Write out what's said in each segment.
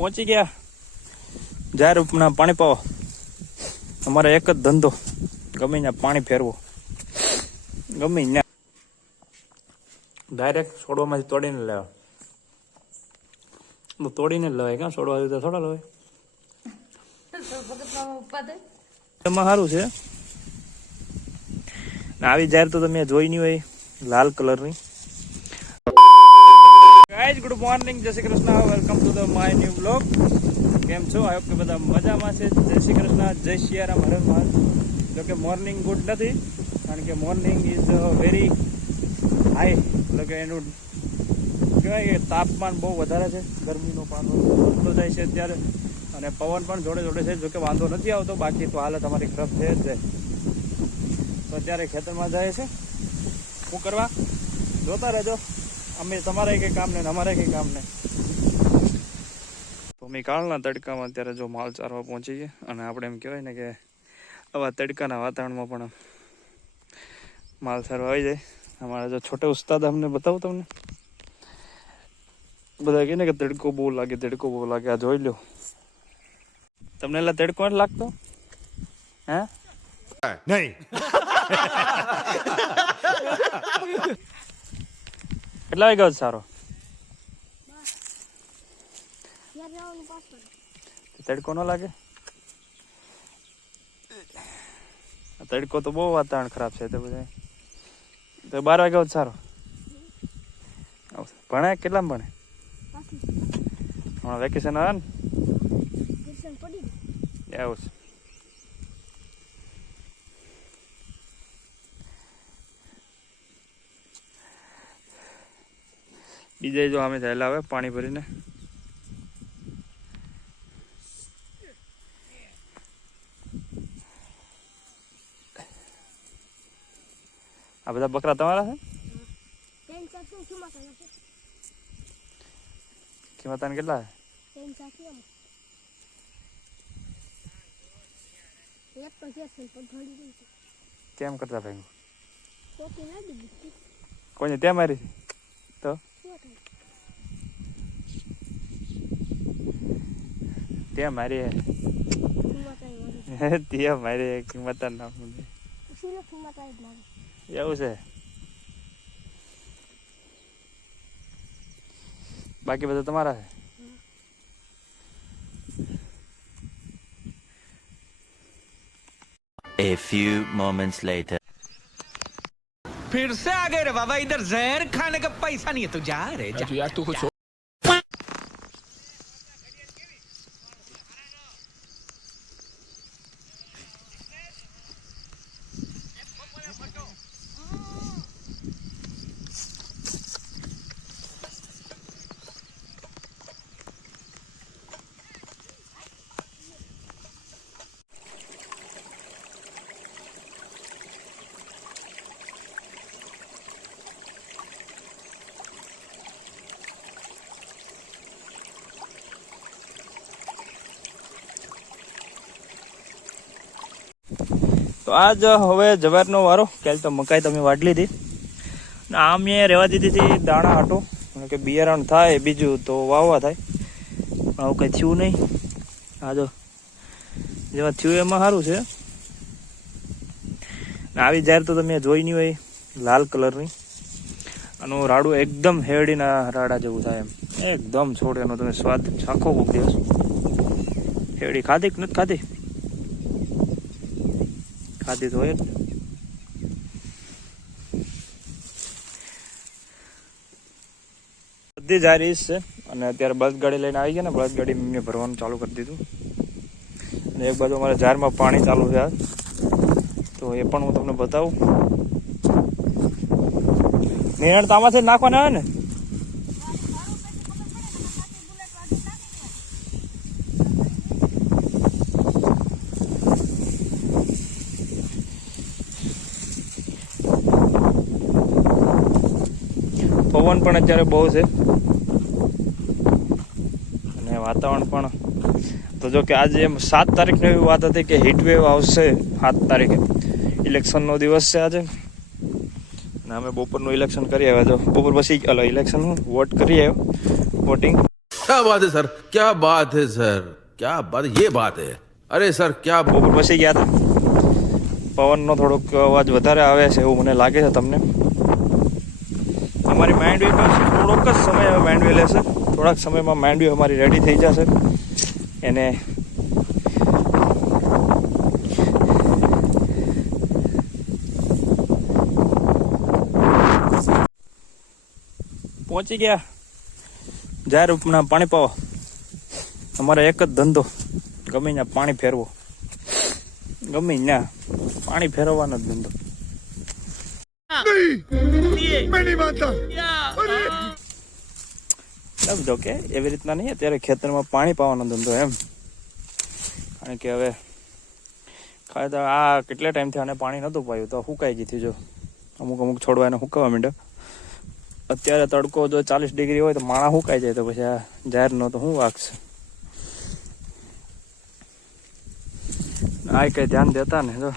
પહોંચી ગયા જાહેર ઉપના પાણી પાવો. અમારે એક જ ધંધો, ગમે ત્યાં પાણી ફેરવો, ગમે ત્યાં ડાયરેક્ટ છોડવામાંથી તોડીને લેવા. તોડીને જ લેવાય, ક્યાં છોડવા દીધા થોડા લેવાય. એમાં સારું છે. આવી જાહેર તો તમે જોઈ નહીં હોય, લાલ કલરની. ગાઈઝ ગુડ મોર્નિંગ, જય Shri Krishna, welcome to the my new blog. કેમ છો? આઈ હોપ કે બધા મજામાં છે. જય શ્રી કૃષ્ણ, જય સિયારામ, હર હર. જો કે મોર્નિંગ ગુડ નથી, કારણ કે મોર્નિંગ ઇઝ વેરી હાઈ, એટલે કે એનું કહેવાય કે તાપમાન બહુ વધારે છે, ગરમીનો પાનો વધતો જાય છે અત્યારે, અને પવન પણ જોડે જોડે છે. જોકે વાંધો નથી આવતો, બાકી તો હાલત અમારી ખરાબ થઈ જ જાય. તો અત્યારે ખેતરમાં જાય છે. શું કરવા? જોતા રહેજો. અમે તમારે કંઈ કામ નહીં, અમારે કંઈ કામ નહીં. તો અમે કાળના તડકામાં અત્યારે જો માલ ચારવા પહોંચી ગયા, અને આપણે એમ કહેવાય ને કે આવા તડકાના વાતાવરણમાં પણ માલ ચારવા આવી જાય. અમારા જો છોટા ઉસ્તાદ અમને બતાવું તમને. બધા કહે ને કે તડકો બહુ લાગે, તડકો બહુ લાગે. આ જોઈ લો. તમને એટલે તડકો જ લાગતો? હે નહીં. કેટલા વાગ્યા સારો તડકો ન લાગે? તડકો તો બહુ વાતાવરણ ખરાબ છે. તો બધા 12 વાગ્યા સારો. ભણે કેટલામાં ભણે? હમણાં વેકેશન આવે ને એવું છે. બીજા જો અમે થયેલા આવે પાણી ભરીને. આ બધા બકરા તમારા છે? કિંમત કેટલા છે? કેમ કરતા ભાઈ? કોઈને ત્યાં મારી તો ત્યાં મારી ત્યાં મારી કિંમત નામ એવું છે. બાકી બધા તમારા છે? A few moments later. फिर से आ गए रे बाबा, इधर जहर खाने का पैसा नहीं है तो जा रे जा। यार तू कुछ તો આજ હવે જવારનો વારો. કાલ તો મકાઈ તમે વાઢ લીધી, આમ એ રહેવા દીધી હતી દાણા હાટો, કે બિયારણ થાય બીજું તો વાવવા થાય. પણ આવું કંઈ થયું નહીં. આ જો જેવા થયું એમાં સારું છે. આવી જાહેર તો તમે જોઈ નહીં હોય, લાલ કલરની. આનું રાડું એકદમ હેરડીના રાડા જેવું થાય એમ, એકદમ છોડ એનો તમે સ્વાદ ચાખો કોક દિવસ. હેરડી ખાધી કે નથી ખાધી? ખાધી તો હોય જ. બધી જારી છે. અને અત્યારે બળદગાડી લઈને આવી ગયા ને, બળદગાડી મેં ભરવાનું ચાલુ કરી દીધું. અને એક બાજુ અમારા જારમાં પાણી ચાલુ છે આજ, તો એ પણ હું તમને બતાવું. નિર્ણય તો આમાંથી નાખવાના આવે ને. પવન પણ અત્યારે બહુ છે, અને વાતાવરણ પણ. તો જો કે આજે 7 તારીખની એવી વાત હતી કે હીટવેવ આવશે 7 તારીખે. ઇલેક્શનનો દિવસ છે આજે, અને અમે બપોરનું ઇલેક્શન કરી આવ્યા. જો બપોર પછી ઇલેક્શન વોટ કરી આવ્યો, વોટિંગ. क्या बात है सर, क्या बात है सर, क्या बात, ये बात है. अरे सर क्या બપોર પછી ગયા હતા. પવનનો થોડોક અવાજ વધારે આવે છે એવું મને લાગે છે તમને. અમારી માંડવી પાસે થોડોક જ સમય હવે માંડવી લેશે. થોડાક સમયમાં માંડવી અમારી રેડી થઈ જશે. એને પહોંચી ગયા જાહેર પાણી પાવા. અમારે એક જ ધંધો, ગમે ત્યાં પાણી ફેરવો, ગમે ત્યાં પાણી ફેરવવાનો જ ધંધો. સમજો કે એવી રીતના નહીં, અત્યારે ખેતરમાં પાણી પાવાનો ધંધો એમ. કારણ કે હવે ખાલી આ કેટલા ટાઈમથી આને પાણી નહોતું પાયું તો સુકાઈ ગઈ હતી. જો અમુક છોડવા એને સુકાવા માંડ્યા. અત્યારે તડકો જો 40 ડિગ્રી હોય તો માણા સુકાઈ જાય, તો પછી આ જાહેરનો તો શું વાગશે. આ કઈ ધ્યાન દેતા ને, જો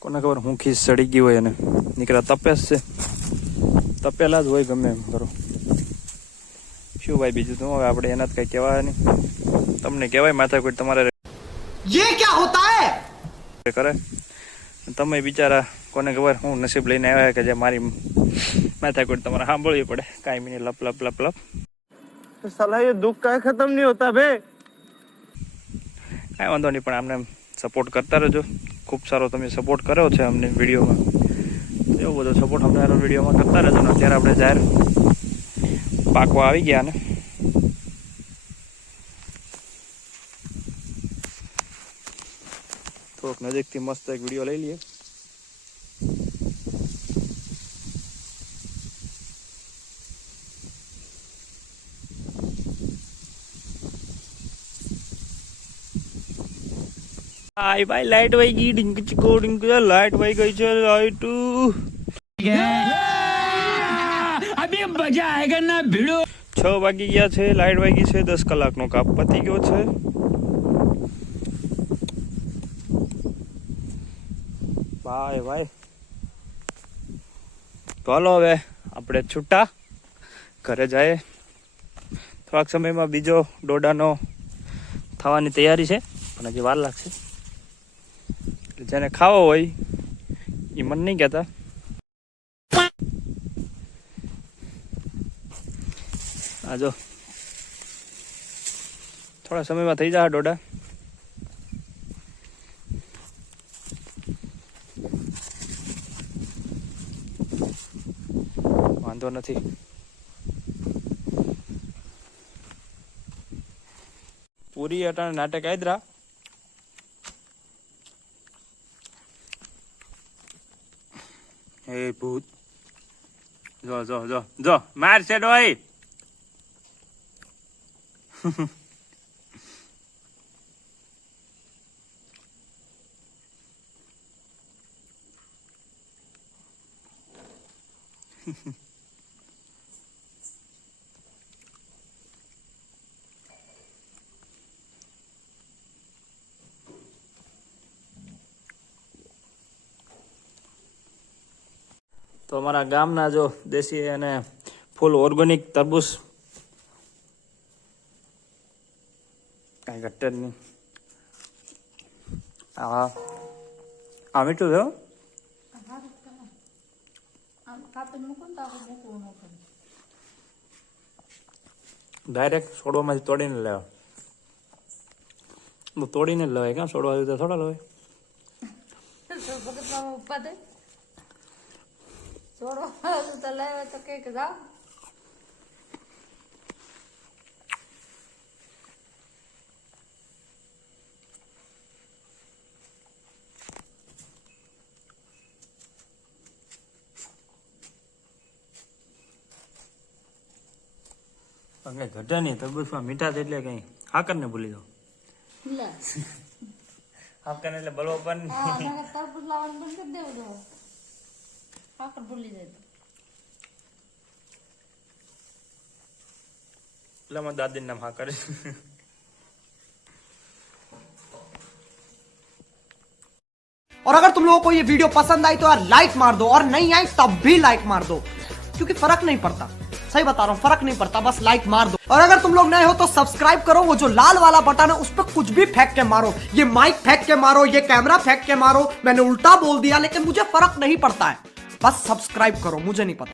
કોને ખબર હું ખીસ ચડી ગઈ હોય. અને નીકળા તપેસ છે, તપેલા જ હોય ગમે એમ કરો. શું ભાઈ બીજું તો હવે આપણે એના જ કઈ કહેવાય નહીં. તમને કહેવાય માથા કોઈ તમારે કરે. તમે બિચારા કોને ખબર હું નસીબ લઈને આવ્યા કે જે મારી માથાકૂટ તમારે સાંભળવી પડે. કાંઈ મિની લપ લપ લપ લપ. साला ये दुख का खत्म नहीं होता बे. કાંઈ વાંધો નહીં, પણ અમને સપોર્ટ કરતા રહેજો. ખૂબ સારો તમે સપોર્ટ કર્યો છે અમને વિડીયોમાં. એવો બધો સપોર્ટ અમને વિડીયોમાં કરતા રહેજો. ને અત્યારે આપણે જાહેર પાકવા આવી ગયા ને થોડોક નજીકથી મસ્ત એક વિડીયો લઈ લઈએ. આય ભાઈ લાઈટ વહી ગઈ. ડિંક ચીકો ડિંક, લાઈટ વહી ગઈ છે. લાઈટ अभी मजा आएगा ना भिड़ो. 6 વાગી ગયા છે. લાઈટ વહી ગઈ છે. 10 કલાકનો કાપ પતી ગયો છે. ભાઈ ભાઈ તો હાલો હવે આપણે છૂટા ઘરે જાય. થોડાક સમયમાં બીજો ડોડાનો થવાની તૈયારી છે, પણ હજી વાર લાગશે. જેને ખાવો હોય એ મને નહીં કહેતા. આ જો થોડા સમયમાં થઈ જાય ડોડા. વાંધો નથી. પૂરી અટાણે નાટક આદરા. હે ભૂત, જો જો જો જો માર છે ડોઈ. તો અમારા ગામના જો દેશી અને ફૂલ ઓર્ગેનિક તરબૂચ, કાંઈ ઘટે જ નહીં. હા આ મીઠું છે. ડાયરેક્ટ છોડવામાંથી તોડીને લેવા. તોડીને જ લેવાય. ક્યાં છોડવા દીધા થોડા લેવાય. કઈ ઘટે નહીં. તરબૂચમાં મીઠાશ એટલે કઈ હાકર ને ભૂલી જાઓ. હાકર એટલે બલવો પણ એટલે મારા દાદીનું નામ હાકર. और अगर तुम लोगों को ये वीडियो पसंद आई तो यार लाइक मार दो, और नहीं आई तब भी लाइक मार दो, क्योंकि फर्क नहीं पड़ता. सही बता रहा हूँ, फर्क नहीं पड़ता, बस लाइक मार दो। और अगर तुम लोग नए हो तो सब्सक्राइब करो, वो जो लाल वाला बटन है उस पर कुछ भी फेंक के मारो, ये माइक फेंक के मारो, ये कैमरा फेंक के मारो, मैंने उल्टा बोल दिया लेकिन मुझे फर्क नहीं पड़ता है, बस सब्सक्राइब करो, मुझे नहीं पता।